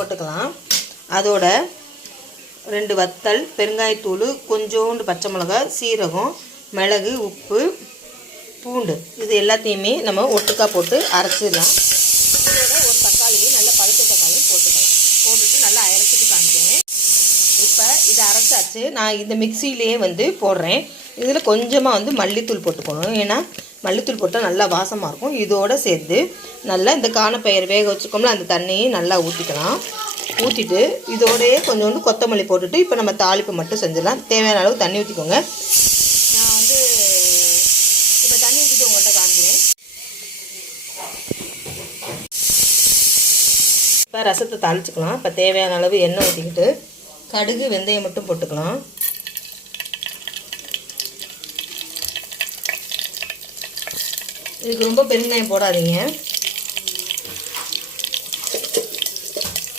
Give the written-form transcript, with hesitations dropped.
போட்டுக்கலாம். அதோட 2 வத்தல், பெருங்காயத்தூள், கொஞ்சோண்டு பச்சை மிளகாய், சீரகம், மிளகு, உப்பு, பூண்டு இது எல்லாத்தையுமே நம்ம ஒட்டுக்கா போட்டு அரைச்சிடலாம். இதோட ஒரு தக்காளியும் நல்ல பழுத்த தக்காளியும் போட்டுக்கலாம். போட்டுட்டு நல்லா அரைச்சிட்டு காமிக்கிறேன். இப்போ இதை அரைச்சாச்சு. நான் இந்த மிக்சியிலேயே வந்து போடுறேன். இதில் கொஞ்சமாக வந்து மல்லித்தூள் போட்டுக்கணும். ஏன்னா மல்லித்தூள் போட்டால் நல்லா வாசமாக இருக்கும். இதோடு சேர்த்து நல்லா இந்த காணப்பயிறு வேக வச்சுக்கோம்ல அந்த தண்ணியை நல்லா ஊற்றிக்கலாம். ஊற்றிட்டு இதோடையே கொஞ்சோண்டு கொத்தமல்லி போட்டுட்டு இப்போ நம்ம தாளிப்பு மட்டும் செஞ்சிடலாம். தேவையான அளவு தண்ணி ஊற்றிக்கோங்க. நான் வந்து இப்போ தண்ணி ஊற்றிட்டு உங்கள்கிட்ட காமிக்கிறேன். இப்போ ரசத்தை தாளிச்சுக்கலாம். இப்போ தேவையான அளவு எண்ணெய் ஊற்றிக்கிட்டு கடுகு, வெந்தயம் மட்டும் போட்டுக்கலாம். இதுக்கு ரொம்ப பெருங்காயம் போடாதீங்க.